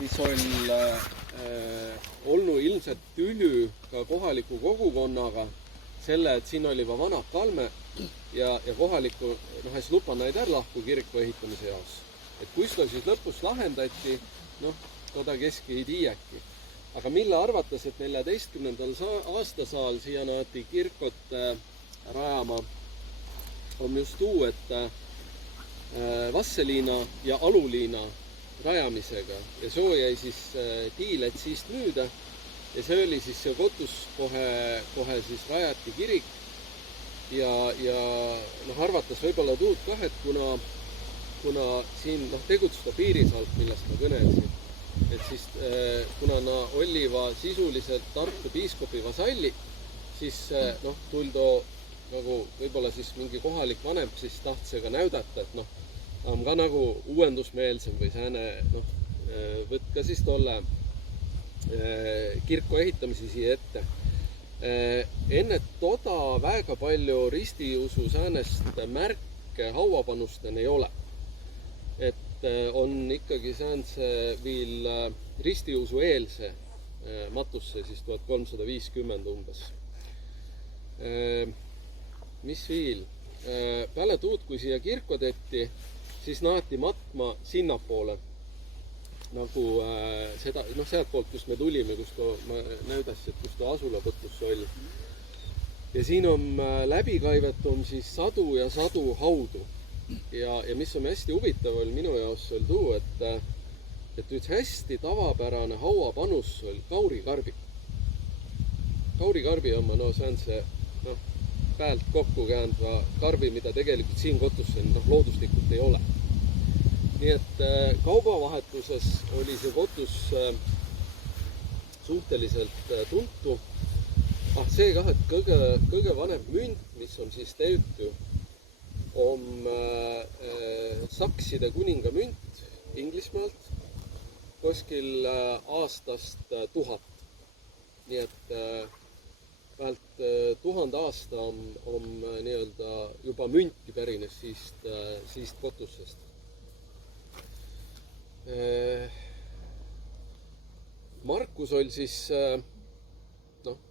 mis on olnud ilmselt tülü ka kohaliku kogukonnaga selle, et siin oli juba vana kalme ja kohaliku, siis lupannaid lahku kiriku ehitamise jaos. Et kus ta siis lõpus lahendati, toda keski ei tiiäki. Aga mille arvates, et 14. aastasaal siia naati kirkot rajama, on just tuu, et Vasseliina ja Aluliina rajamisega ja soo jäi siis tiilet siist müüda ja see oli siis see kotus kohe siis rajati kirik ja arvates võib-olla tuud kah, et kuna siin tegutsuda piirisalt, millest ma kõnelsin, et siis kuna olliva sisuliselt Tartu piiskopi vasalli, siis tuldo nagu võib-olla siis mingi kohalik vanem siis tahtsega näudata, et ta on ka nagu uuendusmeelsem või sääne, võtka siis tolle kirku ehitamise siia ette. Enne toda väga palju ristiusu säänest märke hauapanusten ei ole. Et on ikkagi säänse viil ristiusu eelse matusse siis 1350 umbes. Mis viil? Peale tuud, kui siia kirko tehti, siis naati matma sinnapoole. Nagu seda, sealt poolt, kust me tulime, kust ma näüdasin, et kust asulapõtus oli. Ja siin on läbikaivetum siis sadu ja sadu haudu. Ja mis on hästi huvitav oli minu jaoks oli tuu, et üks hästi tavapärane hauapanus oli kaurikarbi. Kaurikarbi oma, see on see päält kokku käändva karbi, mida tegelikult siin kotusse looduslikult ei ole. Nii et kaubavahetuses oli see kotus suhteliselt tuntu. See kah, et kõige vanem münt, mis on siis tehtud, on Sakside kuninga münt Inglismaalt kuskil aastast 1000. Nii et vähelt 1000 aasta on nii-öelda juba münti pärines siist kotusest. Markus oli siis,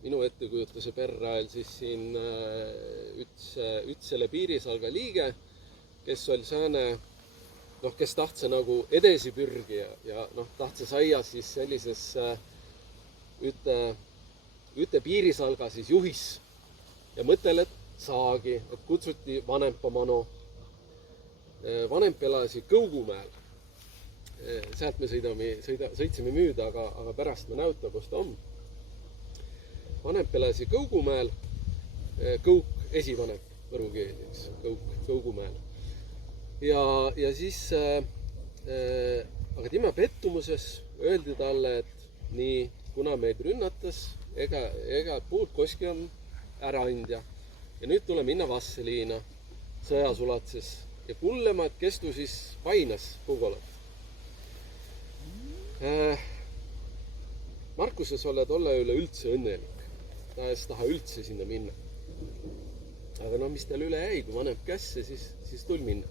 minu ettekujutuse perrael siis siin üts selle piirisalga liige, kes oli sääne, kes tahtse nagu edesi pürgija ja tahtse saia siis sellises üte piirisalga siis juhis ja mõtel, et saagi, et kutsuti vanempa mano. Vanemp elasi Kõugumäel. Sealt me sõitsime müüda, aga pärast me näuta, kus ta on. Vanemp elasi Kõugumäel, Kõuk esivanemp, võru keeliks, Kõugumäel. Ja siis, aga tema pettumuses öeldi talle, et nii, kuna meid rünnatas, ega puud koski on ära andja. Ja nüüd tule minna Vasseliina sõjasulatses ja kullema, et kes tu siis painas pugolat. Markuses ole tolle üle üldse õnnelik. Ta ei taha üldse sinna minna. Aga mis tal üle jäi, kui vanem kässe, siis tul minna.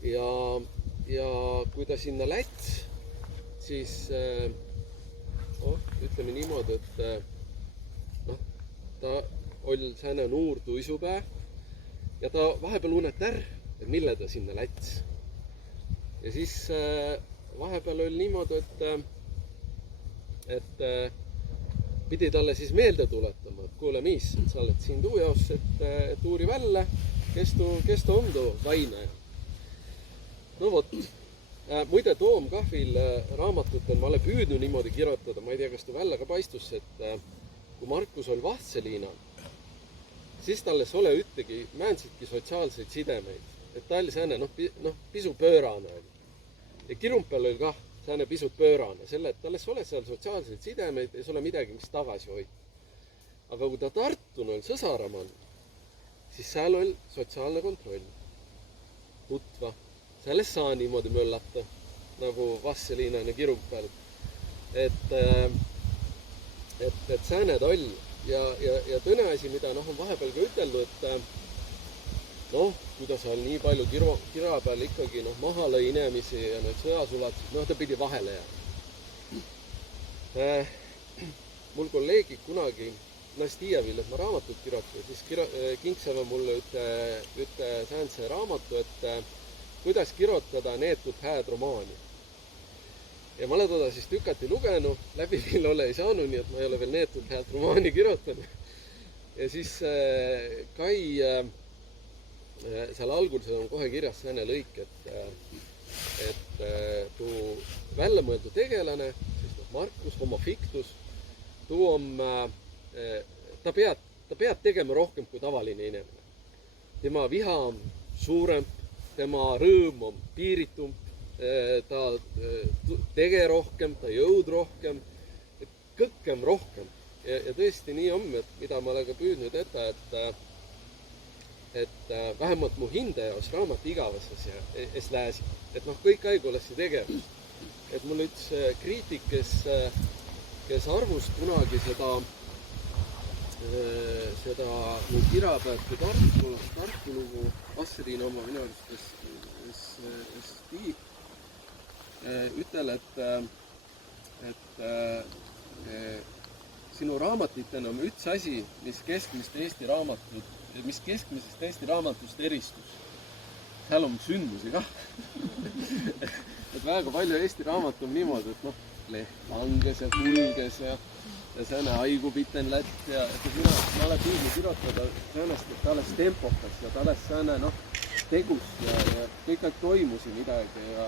Ja kui ta sinna läts, siis ütleme niimoodi, et ta oli sääne nuur tuisupää ja ta vahepeal unet et mille ta sinna läts. Ja siis vahepeal oli niimoodi, et pidi talle siis meelde tuletama, et kuule miis, et sa oled siin tuu jaos, et uuri välja, kes tu on tuu vainaja. Vot. Muide Toom kahvil raamatutel ma olen püüdnud niimoodi kirjutada, ma ei tea, kas ta välja ka paistus, et kui Markus oli Vasseliina, siis talles ole üttegi määnsitki sotsiaalseid sidemeid. Et ta oli sääne, pisu pöörane oli. Ja Kirumpel oli kah sääne pisut pöörane, selle, et talles ole seal sotsiaalseid sidemeid, ei ole midagi, mis tagasi hoid. Aga kui ta Tartun oli Sõsaraman, siis seal oli sotsiaalne kontroll. Tutva. Selles saa niimoodi möllata, nagu Vasseliinane Kirumpel. Et sääne toll. Ja tõne asi, mida on vahepeal ka üteldu, noh, kui ta seal nii palju kira peal ikkagi maha lõi inimesi ja need sõjasulatused, ta pidi vahele jääma. Mul kolleegid kunagi Nastijevil, et ma raamatut kirjutan, siis kinksime mulle üte säänse raamatu, et kuidas kirjutada neetut hääd romaani. Ja ma olen teda siis tükati lugenud, läbi mille ole ei saanud, nii et ma ei ole veel neetut hääd romaani kirjutanud. Ja siis Kai seal alguses on kohe kirjas sääne lõik, et tuu vällamõeldu tegelane, siis Markus, homo fictus, tuu on, ta peab tegema rohkem kui tavaline inimene. Tema viha on suurem, tema rõõm on piiritum, ta tege rohkem, ta jõud rohkem, kõkem rohkem. Ja tõesti nii on, et mida ma olen ka püüdnud et vähemalt mu hindajaos raamat igavases ja es lääsi. Et kõik aigu olesi tegevus. Et mul üks kriitik, kes arvus kunagi seda mu kirapäevki Tartu lugu, Asseriin oma minu arust ütel, et sinu raamatitena on üks asi, mis keskmisest Eesti raamatust eristus. Seal on sündmusi kah. Et väga palju Eesti raamat on niimoodi, et leht langes ja kulges ja sääne haigupiten lätt ja ma olen püüdnud kirjutada säänest, et ta alles tempokas ja ta alles sääne tegus ja kõik aeg toimusi midagi ja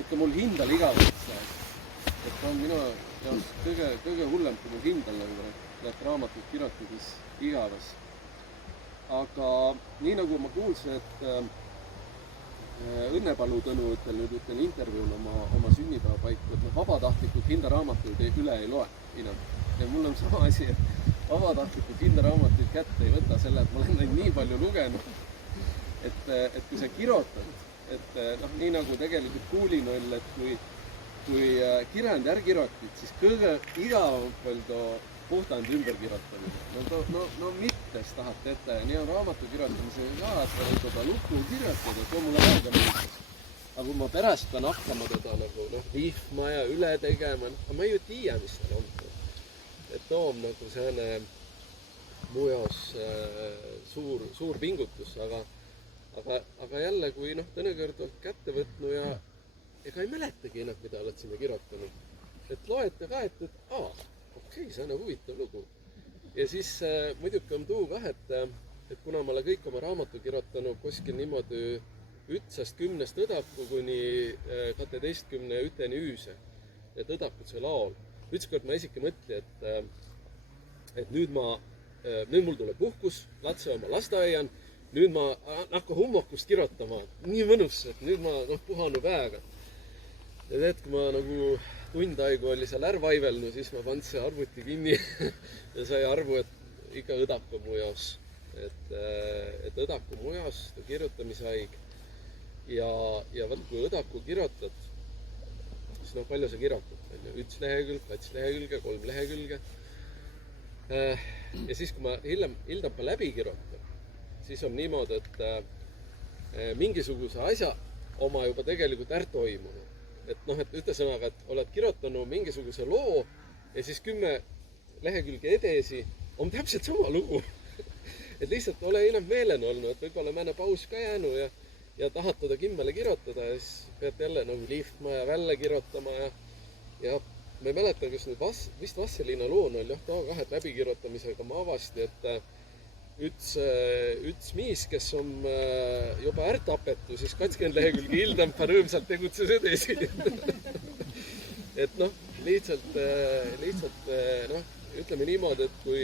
ikka mul hindal igavõts. Et ta on minu jaoks kõige hullem, kui mul hindal need raamatud kirjutades igavas. Aga nii nagu ma kuulsin, et Õnnepalu Tõnu ütlen intervjuul oma sünnipäevapaiku, et vabatahtlikud hindaraamatuid üle ei loe enam. Ja mul on sama asi, et vabatahtlikud hindaraamatuid kätte ei võta selle, et ma olen neid nii palju lugenud, et kui sa kirjutad, et nii nagu tegelikult kuulinoll, et kui kirjand ära kirjutid, siis kõige igavam palju puhtand ümberkirjutamine. No mittes tahad ette ja nii on raamatu kirjutamisega ka, et ma võin seda luku kirjutada, et mulle aega mõistas. Aga kui ma pärast pean hakkama teda lihma ja üle tegema, aga ma ei ju tiia, mis tal on. Et too on sääne mu jaos suur pingutus, aga jälle, kui tõenäoliselt oled kätte võtnud ja ega ei mäletagi enam, mida oled sinna kirjutanud. Et loete ka, et okei, see on huvitav lugu. Ja siis muidugi on tuu kah, et kuna ma olen kõik oma raamatu kirjutanud kuskil niimoodi 1-10 õdaku kuni 12 üteni üüse. Et õdakud see laol. Ükskord ma isegi mõtli, et nüüd mul tuleb puhkus, latse oma lasteaian, nüüd ma hakkan hummokust kirjutama. Nii mõnus, et nüüd ma puhanu päega. Ja tead, kui ma tund aigu oli seal vaivelnud, siis ma pand see arvuti kinni ja sai arvu, et ikka õdaku mu jaos. Et õdaku mu jaos, kirjutamisaig. Ja võt, kui õdaku kirjutad, siis palju sa kirjutad? 1 lehekülg, 2 lehekülge, 3 lehekülge. Ja siis, kui ma hildapa läbi kirjutan, siis on niimoodi, et mingisuguse asja oma juba tegelikult toimunud. Et ütlesõnaga, et oled kirjutanud mingisuguse loo ja siis 10 lehekülge edesi on täpselt sama lugu. Et lihtsalt ole enam meelen olnud, et võib-olla mõne paus ka jäänud ja tahad teda kimmele kirjutada ja siis pead jälle lihtma ja välja kirjutama ja ma ei mäleta, kus nüüd vist Vastseliina loon oli kahed läbikirjutamisega ma avasti, et üks miis, kes on juba tapetu, siis 20 lehekülge hildampa rõõmsalt tegutses edasi. Et lihtsalt ütleme niimoodi, et kui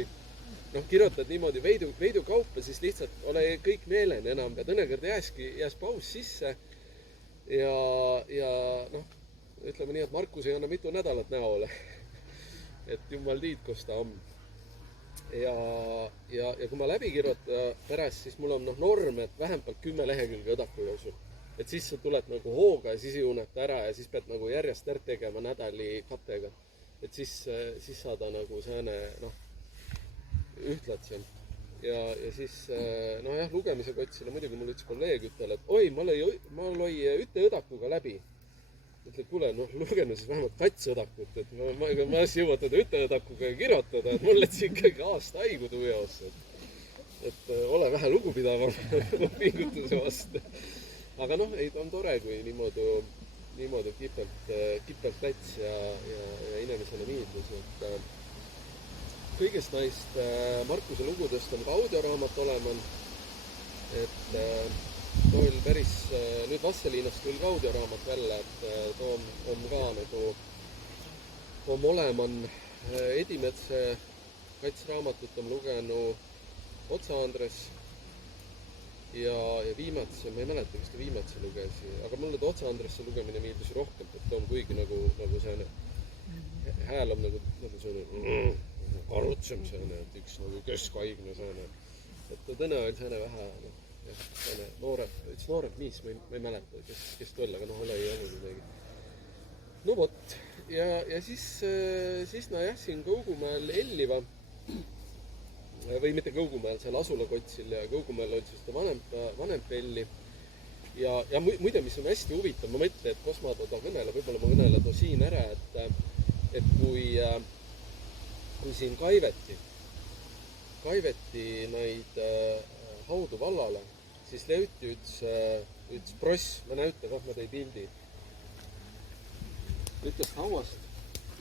kirjutad niimoodi veidu kaupa, siis lihtsalt ole kõik meelen enam ja tõenäoliselt jääs paus sisse ja ütleme nii, et Markus ei anna mitu nädalat näole. Et jumal tiid, kus ta on. Ja kui ma läbi kirjutan pärast, siis mul on norm, et vähempalt 10 lehekülge õdaku jooksul. Et siis sa tuled hooga ja siis ei uneta ära ja siis pead järjest tegema nädali kattega. Et siis saada sääne ühtlatsem. ja siis nojah, lugemisega otsile muidugi mul üks kolleeg ütel, et oi, ma lõi üteõdakuga läbi. Ütleb, kuule, noh, lugeme siis vähemalt katsõdakut, et ma siis jõuan teda üteõdakuga kirjutada, et mul läks ikkagi aasta haigu tuujaosse. Et ole vähe lugupidavam pingutuse vastu. Aga noh, ei, ta on tore, kui niimoodi kipelt läts ja inimesele miidlus, et kõigest naist Markuse lugudest on ka audioraamat olemas, et tool päris, nüüd Vasseliinast küll ka audioraamat välja, et too on ka nagu om oleman Edimetsa katsraamatut on lugenud Otsa Andres ja viimatse, ma ei mäleta, kas ta viimatse lugesi, aga mulle ta Otsa Andresse lugemine meeldis rohkem, et ta on kuigi nagu selline hääl on nagu selline karutsem selline, et üks nagu keskaigne selline, et ta tõne on selline vähe, noh, jah, selline üks noorem miis, ma ei mäleta, kes tol, aga noh, ole ei olnud midagi. No vot, ja siis nojah, siin Kõugumäel Elliva, või mitte Kõugumäel, seal Asulakotsil ja Kõugumäel on siis ta vanem Pelli. Ja muide, mis on hästi huvitav, ma mõtlen, et kus ma teda kõnele, võib-olla ma kõnele ta siin ära, et kui siin kaiveti neid haudu vallale, siis leuti üks pross, ma näütan, ma tõi pildi. Ütest hauast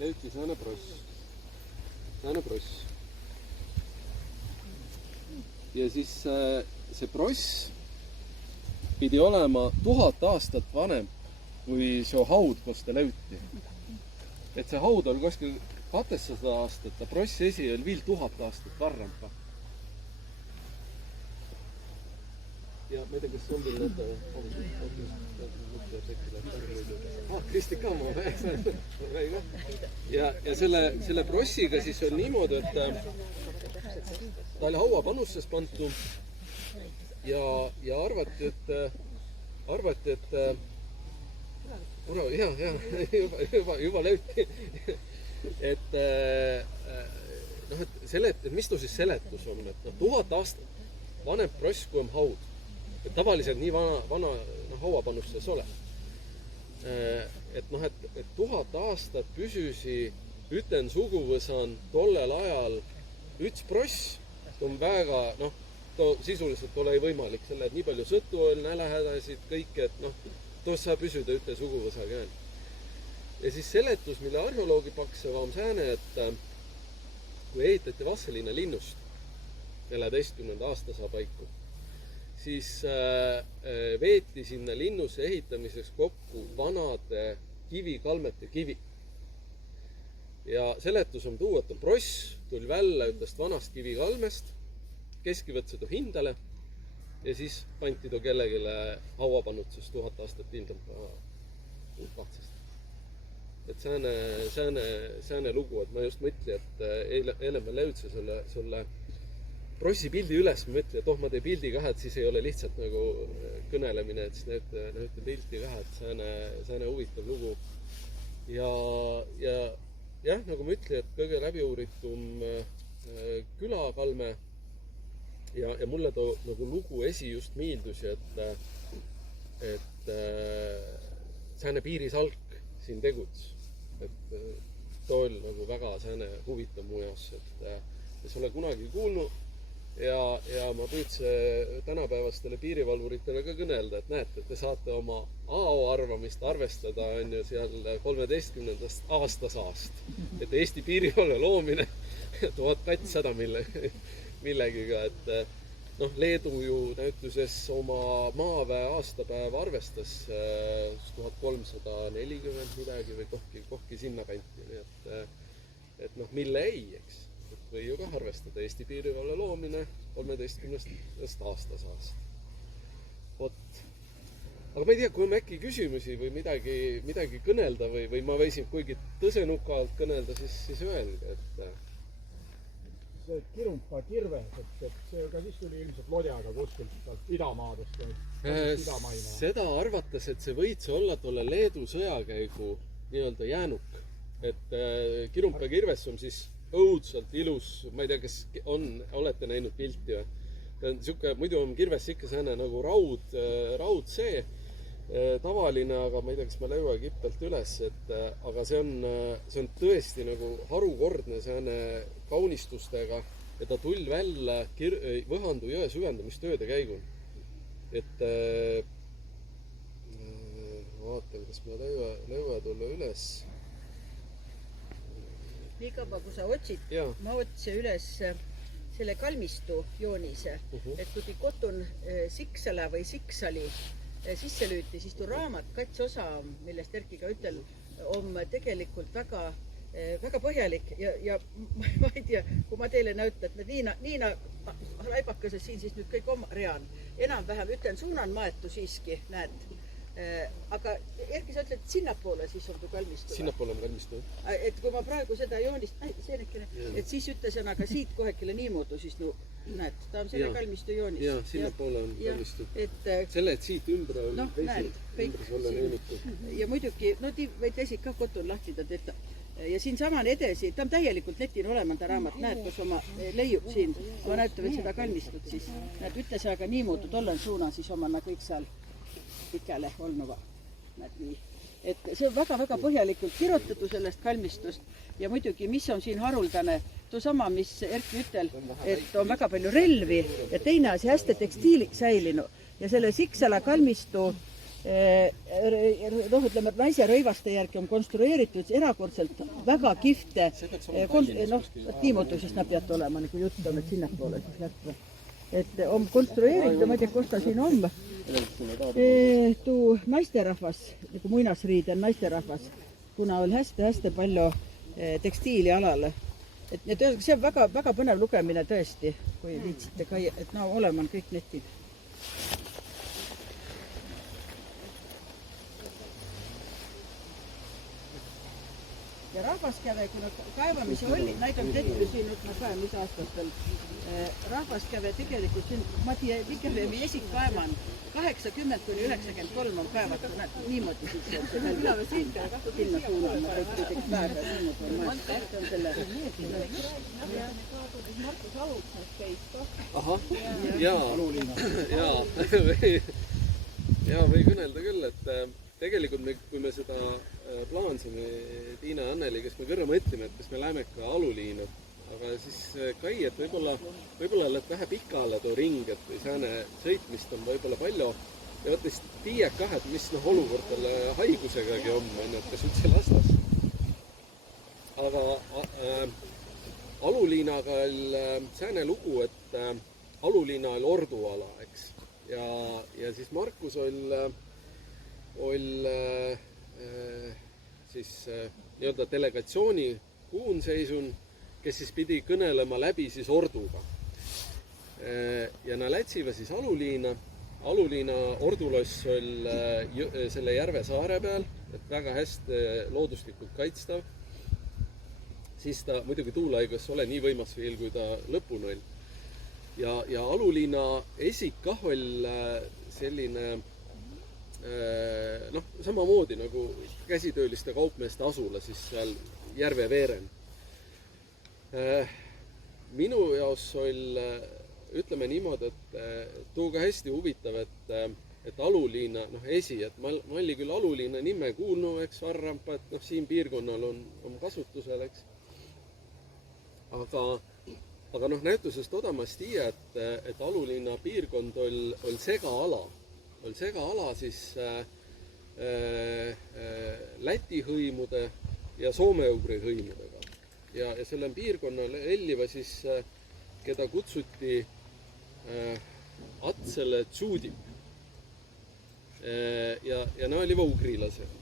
leuti sääne pross. Ja siis see pross pidi olema 1000 aastat vanem kui see haud, kus ta leuti. Et see haud oli kuskil 200 aastat, ta prossi esi oli veel 1000 aastat varrampa. Ja ma ei tea, kas on veel näete Kristi ka ma väiga. Ja selle prossiga siis on niimoodi, et ta oli hauapanusses pantu ja arvati, et juba leuti, et noh, et mis tu siis seletus on, et 1000 aastat vanem pross kui on haud. Et tavaliselt nii vana hauapanusses ole. Et noh, et 1000 aastat püsüsi üten suguvõsan tollel ajal üks pross, on väga, noh, sisuliselt ole võimalik selle, et nii palju sõtu on, nälähädasid, kõik, et noh, toos saa püsüda üte suguvõsa käel. Ja siis seletus, mille arheoloogi paksev on sääne, et kui ehitati Vasseliina linnust 14. aastasa paiku, siis veeti sinna linnuse ehitamiseks kokku vanade kivikalmete kivi. Ja seletus on tuu, et pross tuli välja ütlest vanast kivikalmest, keski võtse too hindale ja siis panti too kellegile hauapannutsest 1000 aastat ilmselt kahtsest. Et sääne lugu, et ma just mõtlen, et eile ma löüdse sulle prossi pildi üles, ma mõtlen, et ma tee pildi ka, et siis ei ole lihtsalt nagu kõnelemine, et siis näete pildi ka, et sääne huvitav lugu. Ja jah, nagu ma ütlen, et kõige läbiuuritum külakalme ja mulle too nagu lugu esi just miildus, et sääne piirisalk siin teguts. Et too oli nagu väga sääne huvitav mu jaos, et kes ole kunagi kuulnud ja ma püüdse tänapäevastele piirivalvuritele ka kõnelda, et näete, et te saate oma AO arvamist arvestada on ju seal 13. aastasaast. Et Eesti piirivalve loomine 1200 millegiga, et noh, Leedu ju näituses oma maaväe aastapäeva arvestas 1340 midagi või kohki sinna kanti. Et noh, mille ei, eks. Või ju ka arvestada Eesti piirivalve loomine 13. aastasaast. Vot. Aga ma ei tea, kui on äkki küsimusi või midagi kõnelda või ma võisin kuigi tõsenukalt kõnelda, siis öelge, et see Kirumpa kirves, et see ka siis tuli ilmselt lodjaga kuskilt sealt idamaadest idamaine. Seda arvates, et see võits olla tolle Leedu sõjakäigu nii-öelda jäänuk. Et Kirumpa kirves on siis õudselt ilus, ma ei tea, kas olete näinud pilti või? Ta on siuke, muidu on kirves ikka selline nagu raud see, tavaline, aga ma ei tea, kas ma ei leua kippelt üles, aga see on tõesti nagu harukordne selline kaunistustega ja ta tuli välja Võhandu jõe süvendamistööde käigul. Et vaatan, kas ma leua tulla üles. Nii kaua, kui sa otsid, ma otsin üles selle kalmistu joonise, et kui kotun Siksala või Siksali sisse lüüti, siis tuu raamat kats osa, millest Erki ka ütel, on tegelikult väga põhjalik ja ma ei tea, kui ma teile näütan, et Niina Raibakases siin siis nüüd kõik rean. Enam-vähem ütlen suunan maetu siiski, näed. Aga Erki, sa ütled, sinnapoole siis on tuu kalmistu? Sinnapoole on kalmistu. Et kui ma praegu seda joonist, et siis ütlesin, aga siit kohekile niimoodi, siis näed, ta on selle kalmistu joonis. Jaa, sinnapoole on kalmistu. Selle, et siit ümbre on ümbrus olla neemitud. Ja muidugi, võid esid ka kotun lahtida teda. Ja siin saman edesi, ta on täielikult netin olema ta raamat, näed, kus oma leiub siin. Ma näütan veel seda kalmistut siis. Näed, ütles, aga niimoodi tollen suunan siis oma kõik seal pikale olnuva. Näed nii. Et see on väga-väga põhjalikult kirjutatud sellest kalmistust ja muidugi, mis on siin haruldane, too sama, mis Erki ütel, et on väga palju relvi ja teine asi hästi tekstiili säilinu ja selle Siksala kalmistu ütleme, naise rõivaste järgi on konstrueeritud erakordselt väga kihvte niimoodi, sest nad peavad olema nagu jutt on, et sinnapoole siis lätva. Et on konstrueeritud, ma ei tea, kus ta siin on, tuu naisterahvas, nagu muinasriid on naisterahvas, kuna oli hästi palju tekstiili alale. Et see on väga põnev lugemine tõesti, kui viitsite ka, et olema on kõik netid. Ja rahvaskäve, kui nad kaevamisi oli, näid on tehty siin, et ma kaen mis aastatel. Rahvaskäve tegelikult siin, ma tiedän, Vikerveemi esikkaeman 80–93 on kaevattu niimoodi siis. Mina me siin käy kahtu sinna suunaan, ma kõik pääse niimoodi. Ma on selle... Markus Aluksnas käis ka. Ahah, jaa, või kõnelda küll, et tegelikult kui me seda plaansime Tiina ja Anneli, kes me kõrva mõtlime, et kas me läheme ka aluliina, aga siis Kai, et võib-olla läheb vähe pikale too ring, et sääne sõitmist on võib-olla palju ja võttes tiiek kah, et mis olukord talle haigusegagi on, et kas üldse lastas. Aga aluliinaga oli sääne lugu, et aluliina oli orduala, eks. Ja siis Markus oli siis nii-öelda delegatsiooni kuunseisun, kes siis pidi kõnelema läbi siis orduga. Ja nad lätsiva siis aluliina. Aluliina orduloss oli selle järve saare peal, et väga hästi looduslikult kaitstav. Siis ta muidugi tuulaigas ole nii võimas veel, kui ta lõpun oli. Ja aluliina esikah oli selline samamoodi nagu käsitööliste kaupmeeste asula siis seal järve veeren. Minu jaos oli, ütleme niimoodi, et tuuga hästi huvitav, et aluliina, et ma oli küll aluliina nime kuulnu, eks, Varrampa, et siin piirkonnal on kasutusel, eks. Aga näitusest odamast tiia, et aluliina piirkond oli segaala. Oli segaala siis Läti hõimude ja Soome-Ugri hõimudega. Ja selle piirkonnal elliva siis, keda kutsuti Atsele Tsuudip. Ja nad oli ugrilased.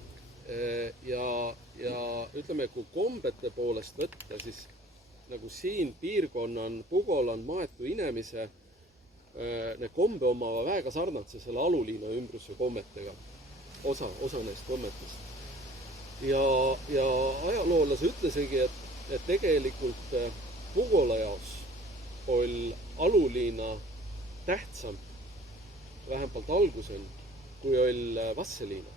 Ja ütleme, kui kombete poolest võtta, siis nagu siin piirkonnan Pugolan maetu inemise need kombe omava väga sarnatse selle aluliina ümbruse kommetega, osa neist kommetest. Ja ajaloolase ütlesegi, et tegelikult Pugola jaos oli aluliina tähtsam, vähemalt algusel, kui oli vasseliina.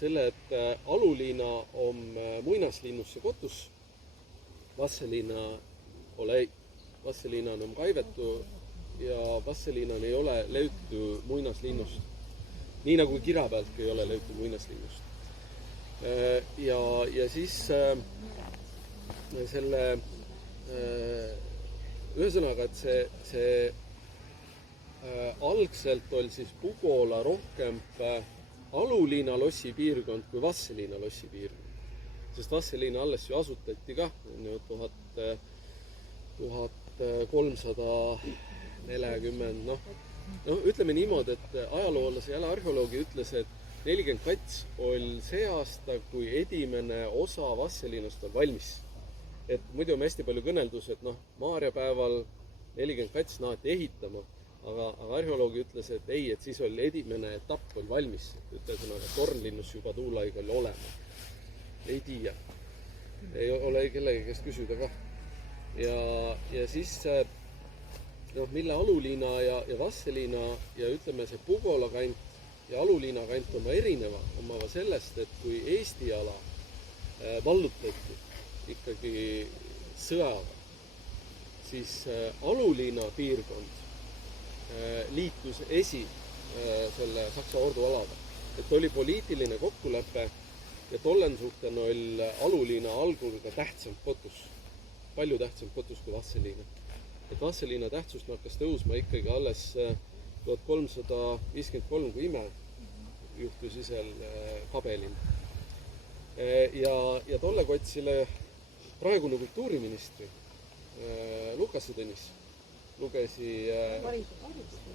Selle, et aluliina on muinaslinnusse kotus Vastseliina olei. Vastseliinan on kaivetu ja vastseliinan ei ole löyty muinaslinnust. Nii nagu kira pealtki ei ole löyty muinaslinnust. Ja siis selle ühesõnaga, et see algselt oli siis Pugola rohkem Aluliina lossi piirkond kui Vastseliina lossi piirkond. Sest Vastseliina alles ju asutati ka 1340, no ütleme niimoodi, et ajaloolase ja arheoloogi ütles, et 42 oli see aasta, kui edimene osa Vastseliinast on valmis. Et muidu on hästi palju kõneldus, et Maarjapäeval 42 naati ehitama, aga arheoloogi ütles, et ei, et siis oli edimene etapp oli valmis. Ütlesõnaga, tornlinnus juba tuulaiga oli olema. Ei tiia. Ei ole kellegi käest küsida ka. Ja siis mille Aluliina ja Vastseliina ja ütleme see Pugola kant ja Aluliina kant oma erineva omava sellest, et kui Eesti ala vallutati ikkagi sõjaga, siis Aluliina piirkond liitus selle Saksa ordu alaga. Et oli poliitiline kokkulepe ja tollen suhten oli Aluliina algul ka tähtsam kotus. Palju tähtsam kotus kui Vastseliina. Et Vastseliina tähtsust hakkas tõusma ikkagi alles 1353, kui ime juhtus isel Kabelin. Ja tolle kotsile praegune kultuuriministri Lukase Tõnis lugesi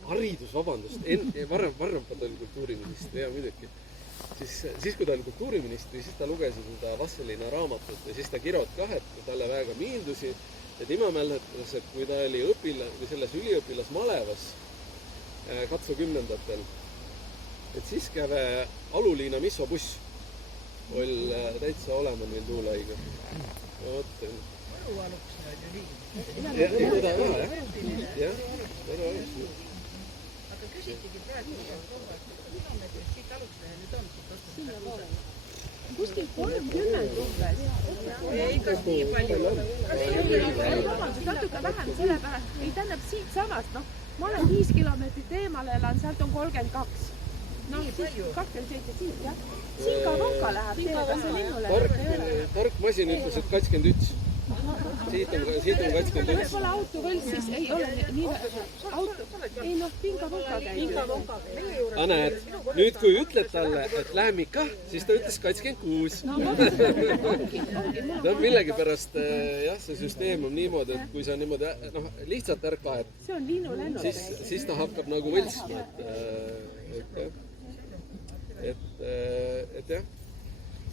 haridus, vabandust, varrempad oli kultuuriministri, ja muidugi. Siis kui ta oli kultuuriministri, siis ta luges seda Vastseliina raamatut ja siis ta kirjutas ka, et talle väga miildusi, et ima mäletas, et kui ta oli selles üliõpilasmalevas katsu 10-ndatel, et siis käve Aluliina missobuss oli täitsa olema meil tuulaiga. Ja teda ka, jah? Aga küsitigi praegu kilomeetrit siit aluslehe nüüd on, siit ostas kuskil 30 umbes. ei, kas nii palju? Vabandust, natuke vähem sellepärast. Ei tähendab siit samast, ma olen 5 kilomeetrit eemale elan, sealt on 32. Nii palju? 27 siit, jah. Sinka-vonka läheb, teega see linnule. Tark masin ütles, et 21. Siit on 21. Pole autovõlg, siis ei ole nii auto. Ei pinga-vonka käib. Näed, nüüd kui ütled talle, et läheme ikka, siis ta ütles 26. Millegipärast, jah, see süsteem on niimoodi, et kui sa niimoodi lihtsalt ärkaed, see on linnulennu. Siis ta hakkab nagu võltsma, et jah.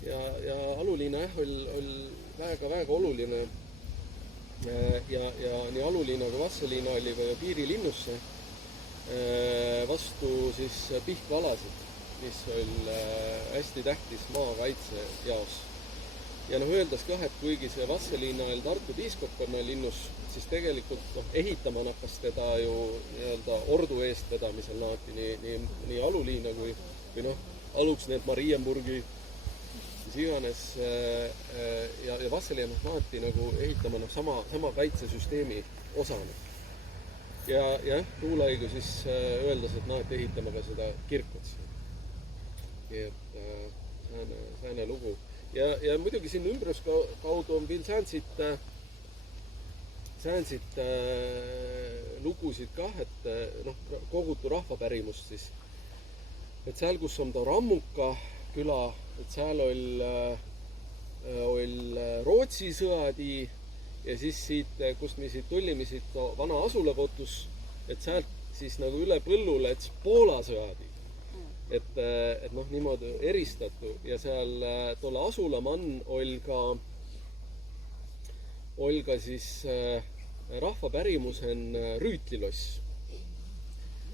Ja Aluliina oli väga oluline ja nii Aluliina kui Vastseliina oli piirilinnusse vastu siis pihkvalasid, mis oli hästi tähtis maakaitse jaos. Ja öeldes ka, et kuigi see Vastseliina oli Tartu piiskopkonna linnus, siis tegelikult ehitama hakkas teda ju ordu eest vedamisel naati nii Aluliina kui aluks need Marienburgi siis iganes ja Vastseliina naati nagu ehitama sama kaitsesüsteemi osana. Ja tuulaigu siis öeldes, et naati ehitama ka seda kirkut. Et sääne lugu. Ja muidugi siin ümbruskaudu on veel säänsid lugusid kah, et kogutu rahvapärimust siis. Et seal, kus on ta Rammuka küla, et seal oli Rootsi sõadi ja siis siit, kust me siit tulime, siit vana asulakotus, et sealt siis nagu üle põllule, et Poola sõadi. Et niimoodi eristatu ja seal tolle asulamann oli ka siis rahvapärimusen Rüütliloss,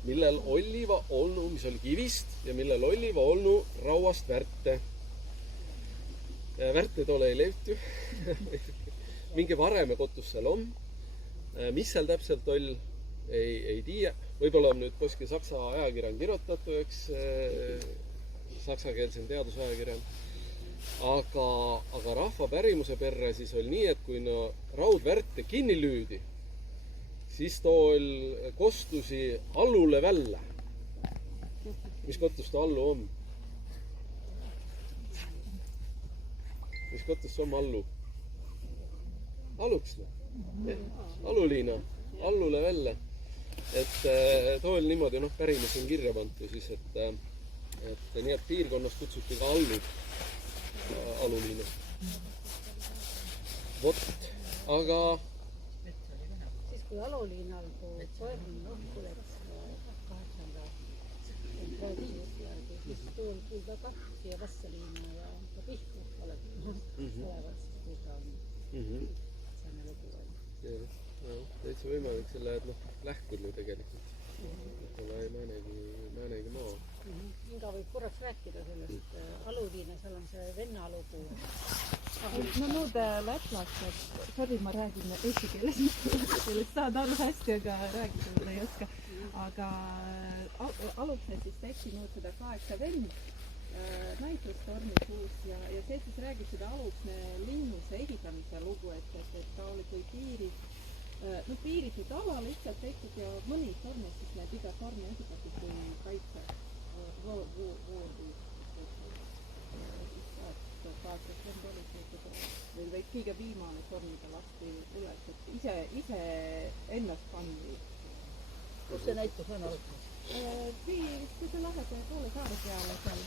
millel olliva olnu, mis oli kivist ja millel olliva olnu rauast värte. Värte tolle ei levty. Mingi vareme kotus seal on. Mis seal täpselt oli, ei tiia. Võib-olla on nüüd kuskil saksa ajakirjan kirjutatu, eks saksakeelsen teadusajakirjan. aga rahva pärimuse perre siis oli nii, et kui no raudvärte kinni lüüdi, siis tool kostusi allule vällä. Mis kotus ta allu on? Mis kotus on allu? Aluks, aluliina, allule välja. Et too oli niimoodi, pärimus on kirja pantu siis, et nii, et piirkonnas kutsuti ka aluliina. Vot, aga... Siis kui aluliinal toimub õhkuleks 8. praadiis, siis tuul kuulda kahti ja vassaliina ja ka pihku olevat, siis kuulda on saame lugu on. Täitsa võimalik selle, et lähkud ju tegelikult. Võib-olla ei määnegi maa. Inga võib korraks rääkida sellest aluliina, seal on see venna lugu. No nüüd lätlased, sorry, ma räägin eesti keeles, sellest saad aru hästi, aga rääkida seda ei oska. Aga alusne siis tekkinud seda 8 vend näitustormisuus ja see siis räägib seda alusne linnuse ehitamise lugu, et ta oli kui piiritud ala lihtsalt tekib ja mõni torne, siis need iga torne ehitatud kui kaitse voodi. Või kõige viimane tornida lasti üles, et ise ennast pandi. Kus see näitus on alustas? See läheb poole saare peale seal.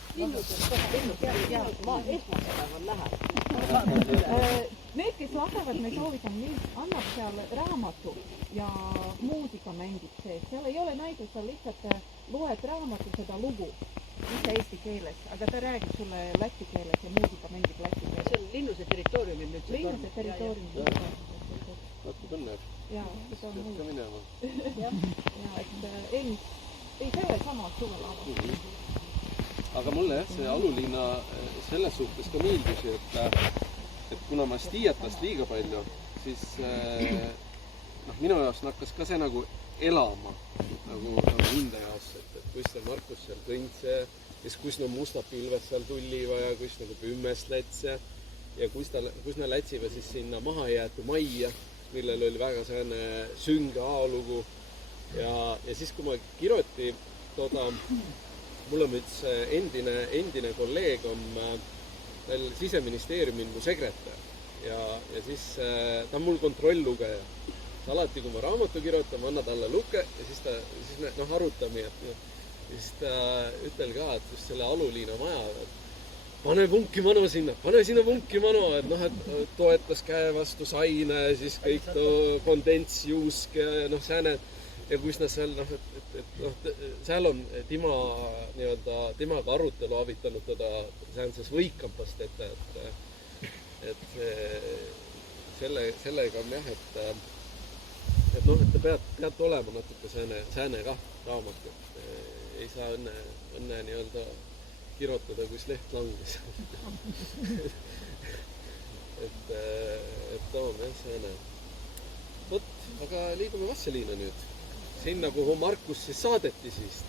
Esmaspäeval läheb. Need, kes lähevad, me soovitame, annab seal raamatu ja muusika mängib sees. Seal ei ole näitus, seal lihtsalt loed raamatu seda lugu ise eesti keeles, aga ta räägib sulle läti keeles ja muusika mängib läti keeles. See on linnuse territooriumil nüüd? Linnuse territooriumil. Natuke põnnev. Jaa, seda on Peab ka minema. Ja, et ei selle sama suvel avada. Aga mulle see aluliina selles suhtes ka meeldis, et kuna ma Stiiatast liiga palju, siis minu jaoks hakkas ka see nagu elama nagu enda jaoks, et kus see Markus seal kõndse, kus no mustad pilved seal tulliva ja kus nagu pümmest lätse ja kus nad lätsiva siis sinna maha jäetu majja, millel oli väga selline sünge ajalugu ja siis kui ma kirjuti mul on üks endine kolleeg on veel Siseministeeriumil mu sekretär ja siis ta on mul kontrolllugeja. Alati, kui ma raamatu kirjutan, ma annan talle luke ja siis me arutame, ja siis ta ütel ka, et just selle aluliina maja, et pane punki manu sinna, pane sinna punki manu, et toetas käe vastu saine ja siis kõik kondentsjuusk ja sääne, ja kus nad seal, seal on temaga arutelu avitanud teda sääneses võikampast, et sellega on jah, et ta peab olema natuke sääne kah raamat, et ei saa õnne nii-öelda kirjutada, kus leht langes. et ta on jah sääne. Vot, aga liigume Vasseliina nüüd. Sinna, kuhu Markus siis saadeti siist.